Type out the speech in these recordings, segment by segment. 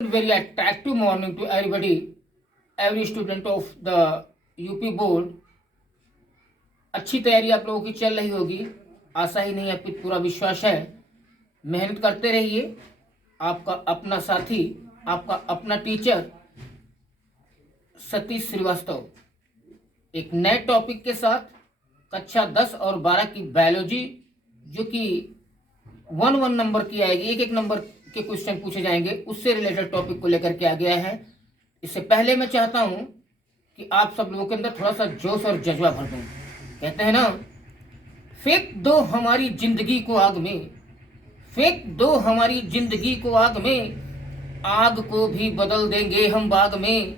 Very attractive morning to everybody, every student of the UP board. अच्छी तैयारी आप लोगों की चल रही होगी, आशा ही नहीं आपकी पूरा विश्वास है। मेहनत करते रहिए। आपका अपना साथी, आपका अपना टीचर सतीश श्रीवास्तव एक नए टॉपिक के साथ कक्षा 10 और 12 की बायोलॉजी, जो कि 1 नंबर की आएगी, एक नंबर के क्वेश्चन पूछे जाएंगे, उससे रिलेटेड टॉपिक को लेकर के आ गया है। इससे पहले मैं चाहता हूं कि आप सब लोगों के अंदर थोड़ा सा जोश और जज्बा भर दूं। कहते हैं ना, फेंक दो हमारी जिंदगी को आग में, फेंक दो हमारी जिंदगी को आग में, आग को भी बदल देंगे हम बाग में,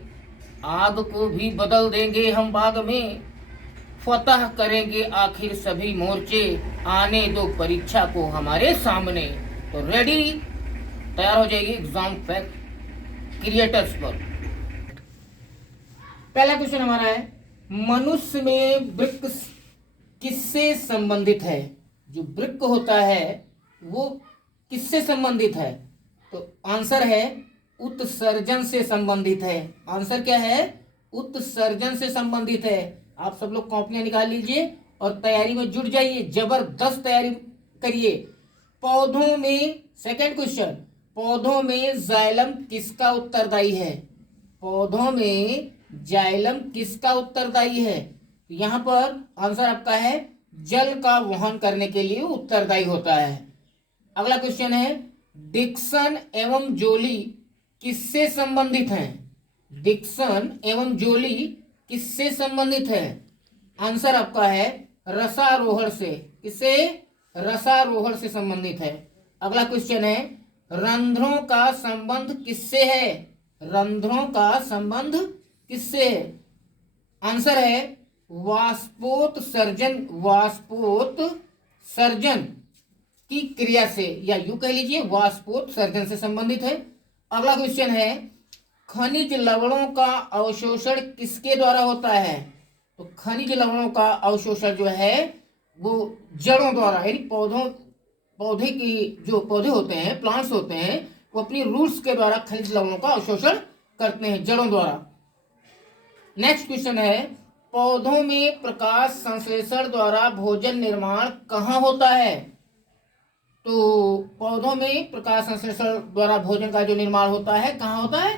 आग को भी बदल देंगे हम बाग में, फतह करेंगे आखिर सभी मोर्चे, आने दो परीक्षा को हमारे सामने। तो रेडी, तैयार हो जाएगी एग्जाम फैक्ट क्रिएटर्स पर। पहला क्वेश्चन हमारा है, मनुष्य में वृक्क किससे संबंधित है? जो वृक्क होता है वो किससे संबंधित है? तो आंसर है उत्सर्जन से संबंधित है। आंसर क्या है? उत्सर्जन से संबंधित है। आप सब लोग कॉपियां निकाल लीजिए और तैयारी में जुट जाइए, जबरदस्त तैयारी करिए। पौधों में, सेकंड क्वेश्चन, पौधों में जाइलम किसका उत्तरदायी है? पौधों में जाइलम किसका उत्तरदायी है? यहां पर आंसर आपका है जल का वहन करने के लिए उत्तरदायी होता है। अगला क्वेश्चन है, डिक्सन एवं जोली किससे संबंधित हैं? डिक्सन एवं जोली किससे संबंधित है? आंसर आपका है रसारोहण से। किससे? रसारोहण से संबंधित है। अगला क्वेश्चन है, रंध्रों का संबंध किससे है? रंध्रों का संबंध किससे है? आंसर है वाष्पोत्सर्जन, वाष्पोत्सर्जन की क्रिया से, या यूं कह लीजिए वाष्पोत्सर्जन से संबंधित है। अगला क्वेश्चन है, खनिज लवणों का अवशोषण किसके द्वारा होता है? तो खनिज लवणों का अवशोषण जो है वो जड़ों द्वारा, यानी पौधे की जो पौधे होते हैं, प्लांट्स होते हैं, वो अपनी रूट्स के द्वारा खनिज लवणों का अवशोषण करते हैं, जड़ों द्वारा। नेक्स्ट क्वेश्चन है, पौधों में प्रकाश संश्लेषण द्वारा भोजन निर्माण कहाँ होता है? तो पौधों में प्रकाश संश्लेषण द्वारा भोजन का जो निर्माण होता है कहाँ होता है?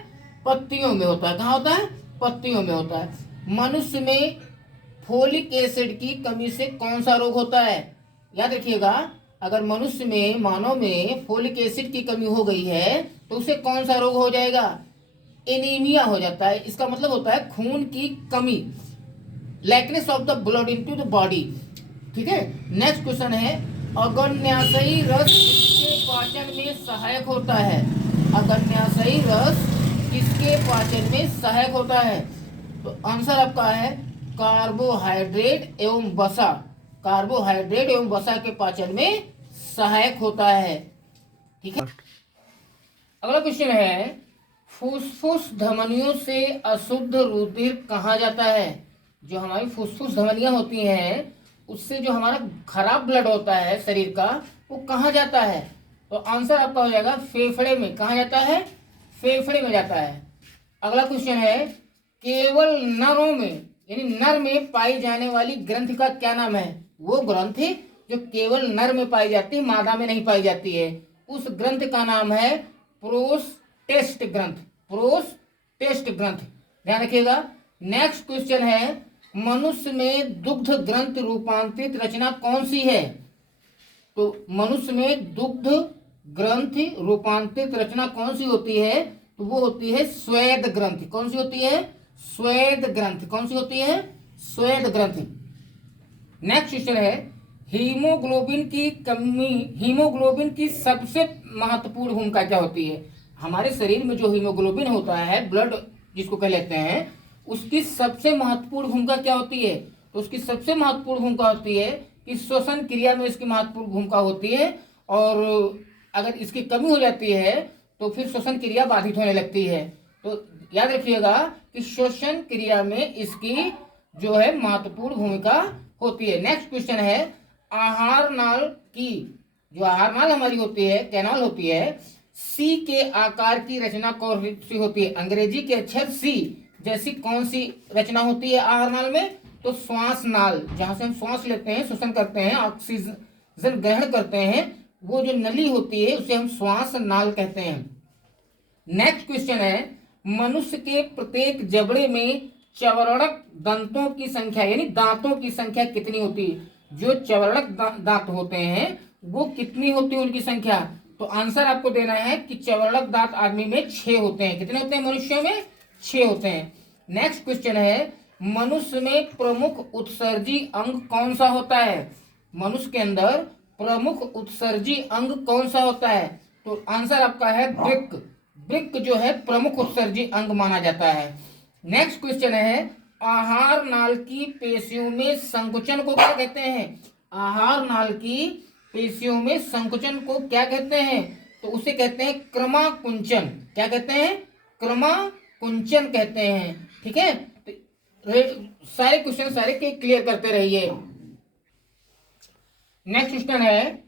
पत्तियों में होता है। कहाँ होता है? पत्तियों में होता है। मनुष्य में फोलिक एसिड की कमी से कौन सा रोग होता है? याद रखिएगा, अगर मनुष्य में, मानव में फोलिक एसिड की कमी हो गई है तो उसे कौन सा रोग हो जाएगा? एनीमिया हो जाता है। इसका मतलब होता है खून की कमी, लैकनेस of the blood into the body. ठीक है। नेक्स्ट क्वेश्चन है, अग्न्याशयी रस किसके पाचन में सहायक होता है? अग्न्याशयी रस किसके पाचन में सहायक होता है? तो आंसर आपका है कार्बोहाइड्रेट एवं वसा। कार्बोहाइड्रेट एवं वसा के पाचन में सहायक होता है। ठीक है। अगला क्वेश्चन है, फुसफुस धमनियों से अशुद्ध रुधिर कहाँ जाता है? जो हमारी फुसफुस धमनियां होती हैं उससे जो हमारा खराब ब्लड होता है शरीर का, वो कहाँ जाता है? तो आंसर आपका हो जाएगा फेफड़े में। कहाँ जाता है? फेफड़े में जाता है। अगला क्वेश्चन है, केवल नरों में, यानी नर में पाई जाने वाली ग्रंथि का क्या नाम है? वो ग्रंथि जो केवल नर में पाई जाती है, मादा में नहीं पाई जाती है, उस ग्रंथ का नाम है प्रोस्टेट ग्रंथ। प्रोस्टेट ग्रंथ, ध्यान रखिएगा। नेक्स्ट क्वेश्चन है, मनुष्य में दुग्ध ग्रंथ रूपांतरित रचना कौन सी है? तो मनुष्य में दुग्ध ग्रंथि रूपांतरित रचना कौन सी होती है? तो वो होती है स्वेद ग्रंथि। कौन सी होती है? स्वेद ग्रंथि। कौन सी होती है? स्वेद ग्रंथि। नेक्स्ट क्वेश्चन है, हीमोग्लोबिन की कमी, हीमोग्लोबिन की सबसे महत्वपूर्ण भूमिका क्या होती है? हमारे शरीर में जो हीमोग्लोबिन होता है, ब्लड जिसको कह लेते हैं, उसकी सबसे महत्वपूर्ण भूमिका क्या होती है? तो उसकी सबसे महत्वपूर्ण भूमिका होती है कि श्वसन क्रिया में इसकी महत्वपूर्ण भूमिका होती है, और अगर इसकी कमी हो जाती है तो फिर श्वसन क्रिया बाधित होने लगती है। तो याद रखिएगा कि श्वसन क्रिया में इसकी जो है महत्वपूर्ण भूमिका होती है। नेक्स्ट क्वेश्चन है, आहार नाल की, जो आहार नाल हमारी होती है, कैनाल होती है, सी के आकार की रचना कौन सी होती है? अंग्रेजी के अक्षर सी जैसी कौन सी रचना होती है आहार नाल में? तो श्वास नाल, जहां से हम श्वास लेते हैं, श्वसन करते हैं, ऑक्सीजन ग्रहण करते हैं, वो जो नली होती है उसे हम श्वास नाल कहते हैं। नेक्स्ट क्वेश्चन है, मनुष्य के प्रत्येक जबड़े में चवरणक दंतों की संख्या यानी दांतों की संख्या कितनी होती है? जो चवरणक दांत होते हैं वो कितनी होती है उनकी संख्या? तो आंसर आपको देना है कि चवरणक दांत आदमी में 6 होते हैं। कितने होते हैं मनुष्यों में? 6 होते हैं। नेक्स्ट क्वेश्चन है, मनुष्य में प्रमुख उत्सर्जी अंग कौन सा होता है? मनुष्य के अंदर प्रमुख उत्सर्जी अंग कौन सा होता है? तो आंसर आपका है वृक्क। वृक्क जो है प्रमुख उत्सर्जी अंग माना जाता है। नेक्स्ट क्वेश्चन है, आहार नाल की पेशियों में संकुचन को क्या कहते हैं? आहार नाल की पेशियों में संकुचन को क्या कहते हैं? तो उसे कहते हैं क्रमाकुंचन। क्या कहते हैं? क्रमाकुंचन कहते हैं। ठीक है, तो सारे क्वेश्चन सारे के क्लियर करते रहिए। नेक्स्ट क्वेश्चन है,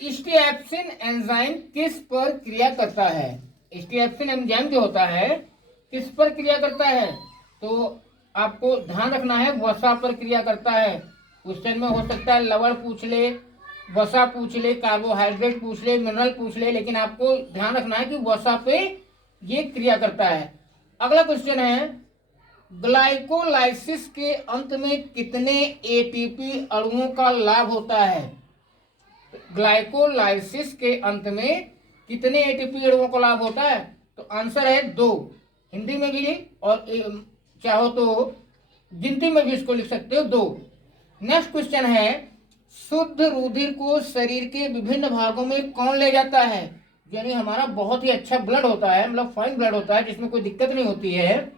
स्टिएप्सिन एंजाइम किस पर क्रिया करता है? स्टिएप्सिन एंजाइम जो होता है किस पर क्रिया करता है? तो आपको ध्यान रखना है वसा पर क्रिया करता है। क्वेश्चन में हो सकता है लवण पूछ ले, वसा पूछ ले, कार्बोहाइड्रेट पूछ ले, मिनरल पूछ ले, लेकिन आपको ध्यान रखना है कि वसा पे ये क्रिया करता है। अगला क्वेश्चन है, ग्लाइकोलाइसिस के अंत में कितने एटीपी अणुओं का लाभ होता है? ग्लाइकोलाइसिस के अंत में कितने एटीपी अणुओं का लाभ होता है? तो आंसर है 2। हिंदी में भी और चाहो तो गिनती में भी इसको लिख सकते हो, 2। नेक्स्ट क्वेश्चन है, शुद्ध रुधिर को शरीर के विभिन्न भागों में कौन ले जाता है? यानी हमारा बहुत ही अच्छा ब्लड होता है, मतलब फाइन ब्लड होता है जिसमें कोई दिक्कत नहीं होती है,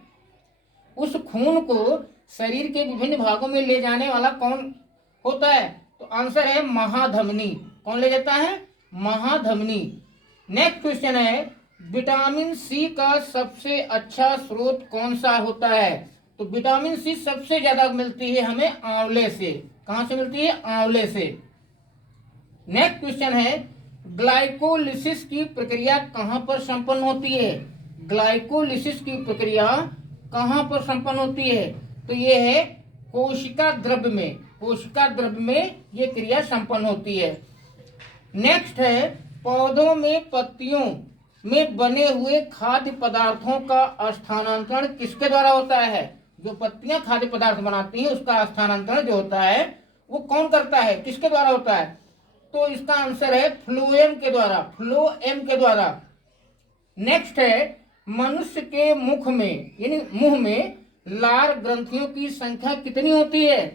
उस खून को शरीर के विभिन्न भागों में ले जाने वाला कौन होता है? तो आंसर है महाधमनी। कौन ले जाता है? महाधमनी। नेक्स्ट क्वेश्चन है, विटामिन सी का सबसे अच्छा स्रोत कौन सा होता है? तो विटामिन सी सबसे ज्यादा मिलती है हमें आंवले से। कहां से मिलती है? आंवले से। नेक्स्ट क्वेश्चन है, ग्लाइकोलिसिस की प्रक्रिया कहां पर संपन्न होती है? ग्लाइकोलिसिस की प्रक्रिया कहां पर संपन्न होती है? तो ये है कोशिका द्रव्य में। कोशिका द्रव्य में ये क्रिया संपन्न होती है। नेक्स्ट है, पौधों में पत्तियों में बने हुए खाद्य पदार्थों का स्थानांतरण किसके द्वारा होता है? जो पत्तियां खाद्य पदार्थ बनाती हैं उसका स्थानांतरण जो होता है वो कौन करता है? किसके द्वारा होता है? तो इसका आंसर है फ्लोएम के द्वारा। फ्लोएम के द्वारा। नेक्स्ट है, मनुष्य के मुख में यानी मुंह में लार ग्रंथियों की संख्या कितनी होती है?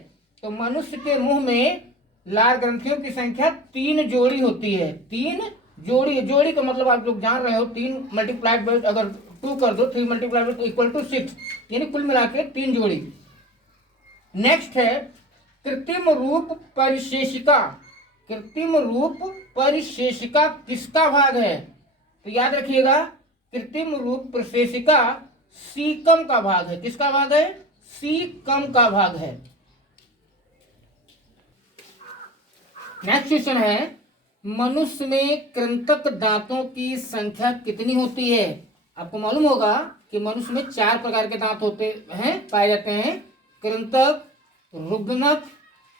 तो मनुष्य के मुंह में लार ग्रंथियों की संख्या 3 जोड़ी होती है। 3 जोड़ी। जोड़ी का मतलब आप लोग जान रहे हो, 3 मल्टीप्लाइड बाय अगर 2 कर दो, 3 मल्टीप्लाइड बाय इक्वल टू 6, यानी कुल मिला के 3 जोड़ी। नेक्स्ट है, कृत्रिम रूप परिशेषिका। कृत्रिम रूप परिशेषिका किसका भाग है? तो याद रखिएगा, कृत्रिम रूप परिशेषिका सीकम का भाग है। किसका भाग है? सीकम का भाग है। नेक्स्ट क्वेश्चन है, मनुष्य में कृंतक दांतों की संख्या कितनी होती है? आपको मालूम होगा कि मनुष्य में 4 प्रकार के दांत होते हैं, पाए जाते हैं। कृंतक, रुग्णक,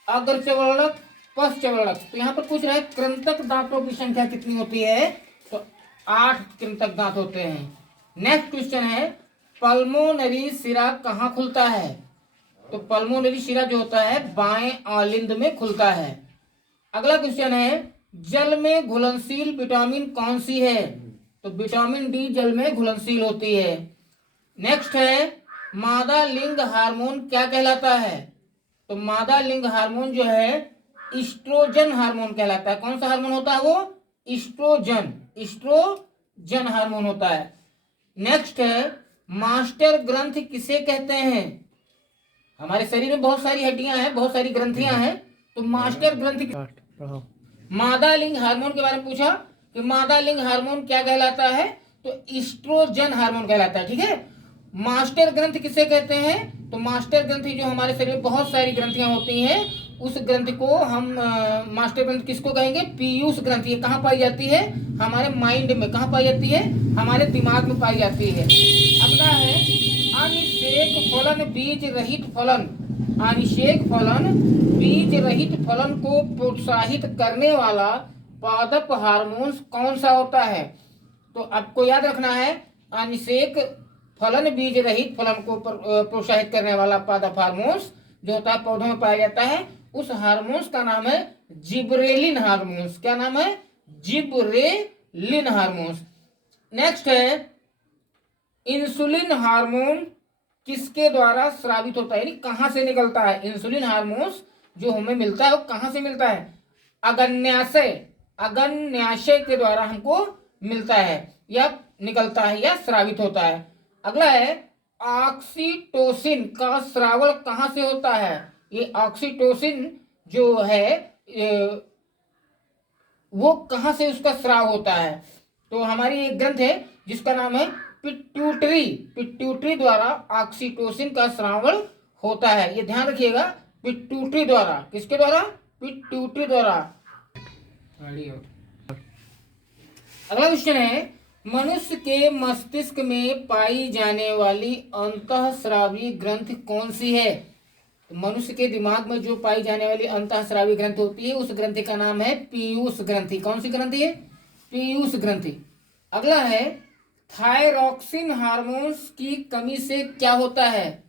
अग्रचवर्णक, पश्चवर्णक। तो यहाँ पर पूछ रहा है कृंतक दांतों की संख्या कितनी होती है? तो 8 कृंतक दांत होते हैं। नेक्स्ट क्वेश्चन है, पल्मोनरी शिरा कहाँ खुलता है? तो पल्मोनरी शिरा जो होता है बाएं आलिंद में खुलता है। अगला क्वेश्चन है, जल में घुलनशील विटामिन कौन सी है? तो विटामिन डी जल में घुलनशील होती है। नेक्स्ट है, मादा लिंग हार्मोन क्या कहलाता है? तो मादा लिंग हार्मोन जो है ईस्ट्रोजन हार्मोन कहलाता है। कौन सा हार्मोन होता है वो? ईस्ट्रोजन। ईस्ट्रोजन हार्मोन होता है। नेक्स्ट है, मास्टर ग्रंथ किसे कहते हैं? हमारे शरीर में बहुत सारी हड्डियां हैं, बहुत सारी ग्रंथियां हैं, तो मास्टर ग्रंथ। मादा लिंग हार्मोन के बारे में पूछा कि मादा लिंग हार्मोन क्या कहलाता है? तो ईस्ट्रोजन हार्मोन कहलाता है। ठीक है, मास्टर ग्रंथ किसे कहते हैं? तो मास्टर ग्रंथि जो हमारे शरीर में बहुत सारी ग्रंथियां होती हैं उस ग्रंथि को हम मास्टर ग्रंथि किसको कहेंगे? पीयूष ग्रंथि। ये कहाँ पाई जाती है? हमारे माइंड में। कहाँ पाई जाती है? हमारे दिमाग में पाई जाती है। अगला है अनिषेक फलन बीज रहित फलन। अनिषेक फलन बीज रहित फलन को प्रोत्साहित करने वाला पादप हार्मोन कौन सा होता है? तो आपको याद रखना है, अनिषेक फलन बीज रहित फलन को प्रोत्साहित करने वाला पादप हार्मोन्स जो होता है पौधों में पाया जाता है, उस हार्मोन्स का नाम है जिबरेलिन हार्मोन्स। क्या नाम है? Gibberellin hormones. नेक्स्ट है इंसुलिन हार्मोन किसके द्वारा स्रावित होता है, यानी कहां से निकलता है? इंसुलिन हार्मोन्स जो हमें मिलता है वो कहां से मिलता है? अग्न्याशय। अग्न्याशय के द्वारा हमको मिलता है या निकलता है या स्रावित होता है। अगला है ऑक्सीटोसिन का स्रावण कहां से होता है? ये ऑक्सीटोसिन जो है वो कहां से उसका स्राव होता है? तो हमारी एक ग्रंथ है जिसका नाम है पिट्यूटरी। पिट्यूटरी द्वारा ऑक्सीटोसिन का स्रावण होता है। ये ध्यान रखिएगा, पिट्यूटरी द्वारा। किसके द्वारा? पिट्यूटरी द्वारा। अगला क्वेश्चन है मनुष्य के मस्तिष्क में पाई जाने वाली अंतःस्रावी ग्रंथि कौन सी है? तो मनुष्य के दिमाग में जो पाई जाने वाली अंतःस्रावी ग्रंथि होती है उस ग्रंथि का नाम है पीयूष ग्रंथि। कौन सी ग्रंथि है? पीयूष ग्रंथि। अगला है थायरॉक्सिन हार्मोन्स की कमी से क्या होता है?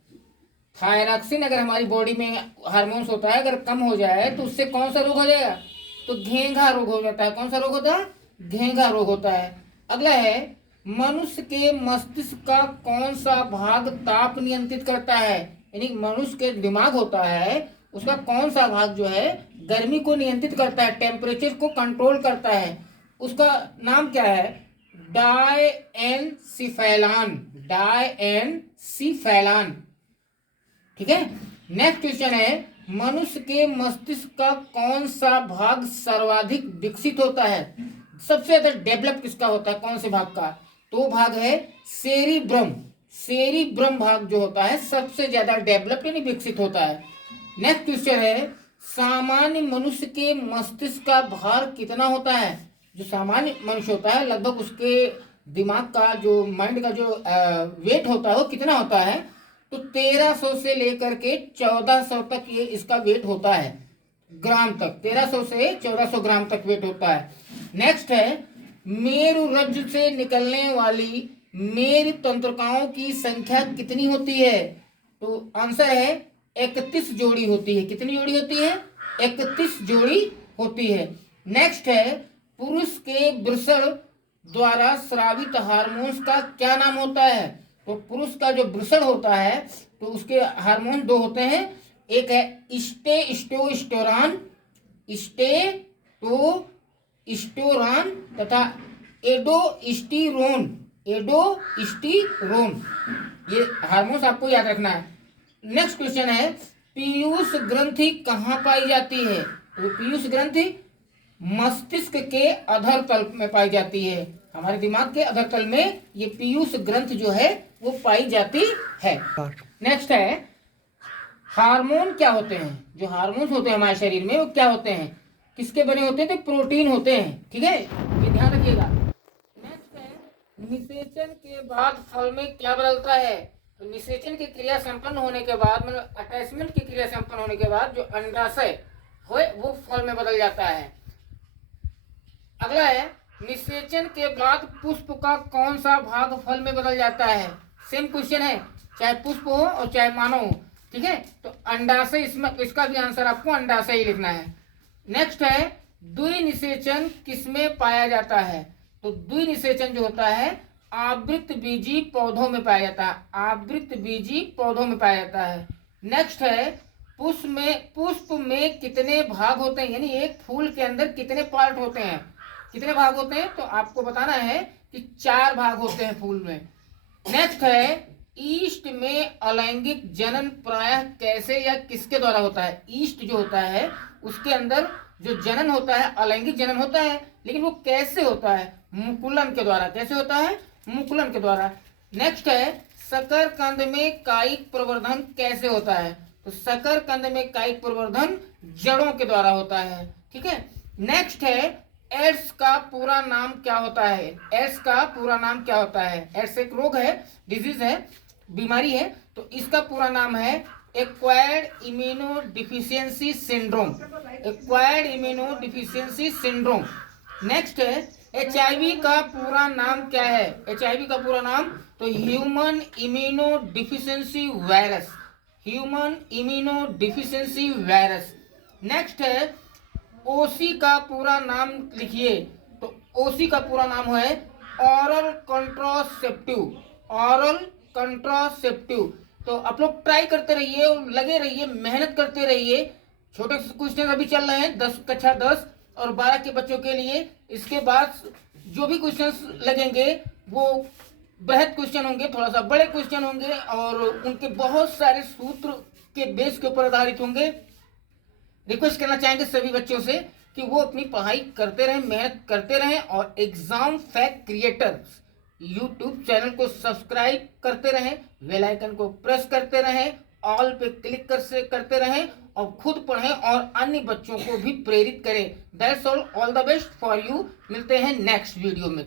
थायरॉक्सिन अगर हमारी बॉडी में हार्मोन्स होता है, अगर कम हो जाए तो उससे कौन सा रोग हो जाएगा? तो घेंघा रोग हो जाता है। कौन सा रोग होता है? घेंघा रोग होता है। अगला है मनुष्य के मस्तिष्क का कौन सा भाग ताप नियंत्रित करता है? यानी मनुष्य के दिमाग होता है उसका कौन सा भाग जो है गर्मी को नियंत्रित करता है, टेम्परेचर को कंट्रोल करता है? उसका नाम क्या है? डायएनसिफेलान। डायएनसिफेलान। ठीक है। नेक्स्ट क्वेश्चन है मनुष्य के मस्तिष्क का कौन सा भाग सर्वाधिक विकसित होता है? सबसे ज्यादा डेवलप किसका होता है? कौन से भाग का? तो भाग है सेरिब्रम। सेरिब्रम भाग जो होता है सबसे ज्यादा डेवलप यानी विकसित होता है। नेक्स्ट क्वेश्चन है सामान्य मनुष्य के मस्तिष्क का भार कितना होता है? जो सामान्य मनुष्य होता है लगभग उसके दिमाग का जो माइंड का जो वेट होता है वो कितना होता है? तो 1300 से लेकर के 1400 तक ये इसका वेट होता है, ग्राम तक। 1300 से 1400 ग्राम तक वेट होता है। नेक्स्ट है मेरुरज्जु से निकलने वाली मेरु तंत्रिकाओं की संख्या कितनी होती है? तो आंसर है 31 जोड़ी होती है। कितनी जोड़ी होती है? 31 जोड़ी होती है। नेक्स्ट है पुरुष के वृषण द्वारा स्रावित हार्मोन्स का क्या नाम होता है? तो पुरुष का जो वृषण होता है तो उसके हार्मोन दो होते हैं, एक है टेस्टोस्टेरोन तथा एडोस्टेरोन। एडोस्टेरोन ये हार्मोन्स आपको याद रखना है। नेक्स्ट क्वेश्चन है पीयूष ग्रंथि कहाँ पाई जाती है? तो पीयूष ग्रंथि मस्तिष्क के अधर तल में पाई जाती है। हमारे दिमाग के अधर तल में ये पीयूष ग्रंथ जो है वो पाई जाती है। नेक्स्ट है हार्मोन क्या होते हैं? जो हार्मोन्स होते हैं हमारे शरीर में वो क्या होते हैं? किसके बने होते हैं? तो प्रोटीन होते हैं। ठीक है, ये ध्यान रखिएगा। नेक्स्ट है निषेचन के बाद फल में क्या बदलता है? तो निषेचन की क्रिया संपन्न होने के बाद मतलब अटैचमेंट की क्रिया संपन्न होने के बाद जो अंडाशय हो वो फल में बदल जाता है। अगला है निषेचन के बाद पुष्प का कौन सा भाग फल में बदल जाता है? सेम क्वेश्चन है, चाहे पुष्प हो और चाहे मानव हो। ठीक है, तो अंडाशय इसमें इसका भी आंसर आपको अंडाशय ही लिखना है। नेक्स्ट है द्विनिषेचन किसमें पाया जाता है? तो द्विनिषेचन जो होता है आवृत बीजी पौधों में पाया जाता है। आवृत बीजी पौधों में पाया जाता है। नेक्स्ट है पुष्प में कितने भाग होते हैं? यानी एक फूल के अंदर कितने पार्ट होते हैं? कितने भाग होते हैं? तो आपको बताना है कि 4 भाग होते हैं फूल में। नेक्स्ट है ईस्ट में अलैंगिक जनन प्रायः कैसे या किसके द्वारा होता है? ईस्ट जो होता है उसके अंदर जो जनन होता है अलैंगिक जनन होता है, लेकिन वो कैसे होता है? मुकुलन के द्वारा। कैसे होता है? मुकुलन के द्वारा। नेक्स्ट है शकरकंद में कायिक प्रवर्धन कैसे होता है? तो शकरकंद में कायिक प्रवर्धन जड़ों के द्वारा होता है। ठीक है, नेक्स्ट है एड्स का पूरा नाम क्या होता है। एड्स का पूरा नाम क्या होता है। एड्स एक रोग है, डिजीज है, बीमारी है, तो इसका पूरा नाम है acquired immuno deficiency syndrome. Acquired immuno deficiency syndrome. Next है HIV का पूरा नाम क्या है। HIV का पूरा नाम तो human immuno deficiency virus. Human immuno deficiency virus. Next है OC का पूरा नाम लिखिए। तो OC का पूरा नाम है ऑरल कंट्रासेप्टिव। ऑरल कंट्रासेप्टिव। तो आप लोग ट्राई करते रहिए और लगे रहिए, मेहनत करते रहिए। छोटे क्वेश्चन अभी चल रहे हैं 10 कक्षा 10 और 12 के बच्चों के लिए। इसके बाद जो भी क्वेश्चंस लगेंगे वो बृहद क्वेश्चन होंगे, थोड़ा सा बड़े क्वेश्चन होंगे और उनके बहुत सारे सूत्र के बेस के ऊपर आधारित होंगे। रिक्वेस्ट करना चाहेंगे सभी बच्चों से कि वो अपनी पढ़ाई करते रहें, मेहनत करते रहें और exam fact creators YouTube channel को सब्सक्राइब करते रहें, बेल आइकन को प्रेस करते रहें, ऑल पे क्लिक करते रहें और खुद पढ़ें और अन्य बच्चों को भी प्रेरित करें। That's all the best for you. मिलते हैं नेक्स्ट वीडियो में।